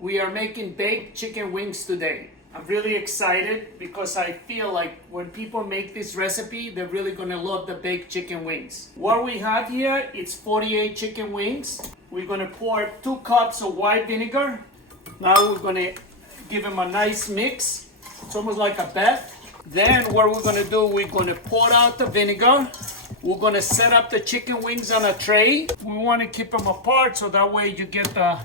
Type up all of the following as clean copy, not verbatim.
We are making baked chicken wings today. I'm really excited because I feel like when people make this recipe, they're really gonna love the baked chicken wings. What we have here, it's 48 chicken wings. We're gonna pour 2 cups of white vinegar. Now we're gonna give them a nice mix. It's almost like a bath. Then what we're gonna do, we're gonna pour out the vinegar. We're gonna set up the chicken wings on a tray. We wanna keep them apart so that way you get the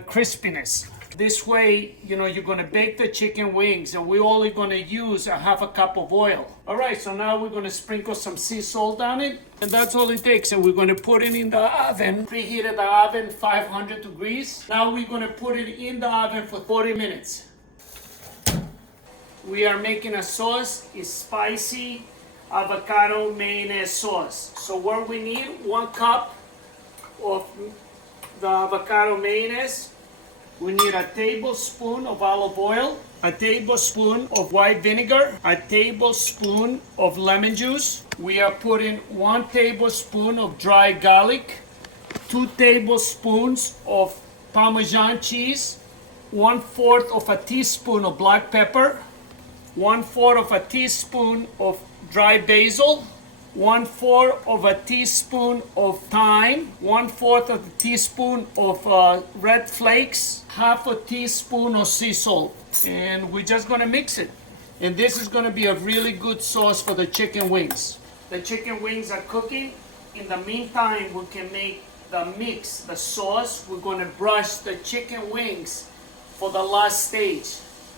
crispiness. This way, you're gonna bake the chicken wings and we're only gonna use a half a cup of oil. All right, so now we're gonna sprinkle some sea salt on it. And that's all it takes. And we're gonna put it in the oven. Preheated the oven 500 degrees. Now we're gonna put it in the oven for 40 minutes. We are making a sauce. It's spicy avocado mayonnaise sauce. So what we need, 1 cup of the avocado mayonnaise. We need a tablespoon of olive oil, a tablespoon of white vinegar, a tablespoon of lemon juice. We are putting 1 tablespoon of dry garlic, 2 tablespoons of Parmesan cheese, 1/4 of a teaspoon of black pepper, 1/4 of a teaspoon of dry basil, 1/4 of a teaspoon of thyme, 1/4 of a teaspoon of red flakes, half a teaspoon of sea salt. And we're just gonna mix it. And this is gonna be a really good sauce for the chicken wings. The chicken wings are cooking. In the meantime, we can make the mix, the sauce. We're gonna brush the chicken wings for the last stage.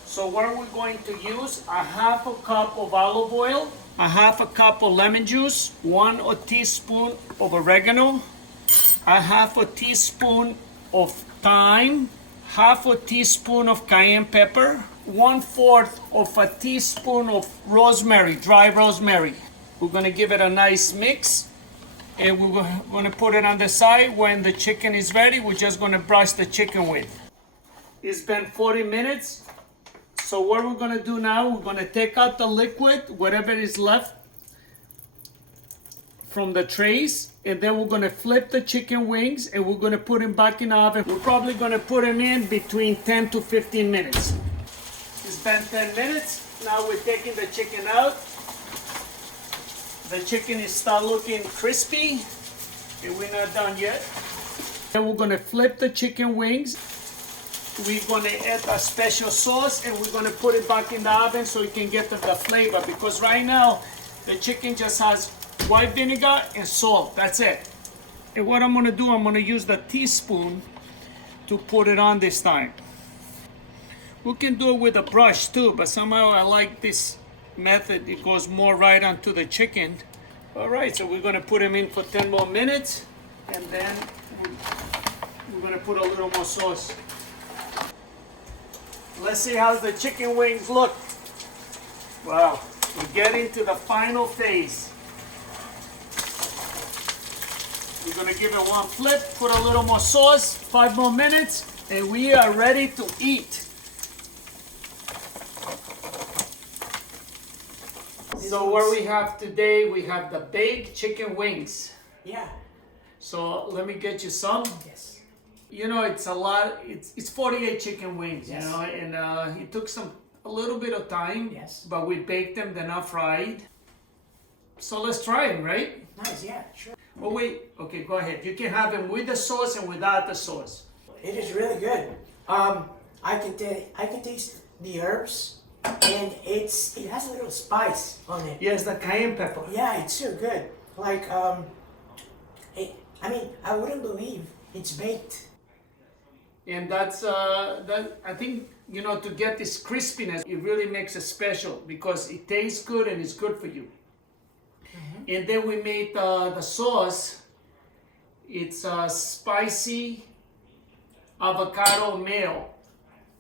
So what are we going to use? A half a cup of olive oil, a half a cup of lemon juice, 1 teaspoon of oregano, a half a teaspoon of thyme, half a teaspoon of cayenne pepper, 1/4 of a teaspoon of rosemary, dry rosemary. We're gonna give it a nice mix and we're gonna put it on the side. When the chicken is ready, we're just gonna brush the chicken with. It's been 40 minutes. So what we're gonna do now, we're gonna take out the liquid, whatever is left from the trays, and then we're gonna flip the chicken wings and we're gonna put them back in the oven. We're probably gonna put them in between 10 to 15 minutes. It's been 10 minutes. Now we're taking the chicken out. The chicken is start looking crispy, and we're not done yet. Then we're gonna flip the chicken wings. We're gonna add a special sauce and we're gonna put it back in the oven so you can get the flavor, because right now the chicken just has white vinegar and salt. That's it. And what I'm gonna do, I'm gonna use the teaspoon to put it on this time. We can do it with a brush too, but somehow I like this method. It goes more right onto the chicken. All right, so we're gonna put them in for 10 more minutes and then we're gonna put a little more sauce. Let's see how the chicken wings look. Wow, we're getting to the final phase. We're gonna give it 1 flip, put a little more sauce, 5 more minutes, and we are ready to eat. So what we have today, we have the baked chicken wings. Yeah. So let me get you some. Yes. It's a lot. It's 48 chicken wings. Yes. And it took a little bit of time. Yes. But we baked them. They're not fried. So let's try them, right? Nice. Yeah. Sure. Oh wait. Okay, go ahead. You can have them with the sauce and without the sauce. It is really good. I can taste the herbs, and it has a little spice on it. Yes, the cayenne pepper. Yeah, it's so good. Like I wouldn't believe it's baked. And that's that. I think to get this crispiness, it really makes it special because it tastes good and it's good for you. Mm-hmm. And then we made the sauce. It's spicy avocado mayo,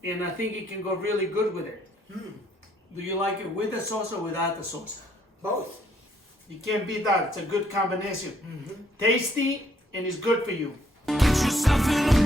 and I think it can go really good with it. Mm. Do you like it with the sauce or without the sauce? Both. You can't beat that. It's a good combination. Mm-hmm. Tasty and it's good for you. Get yourself in a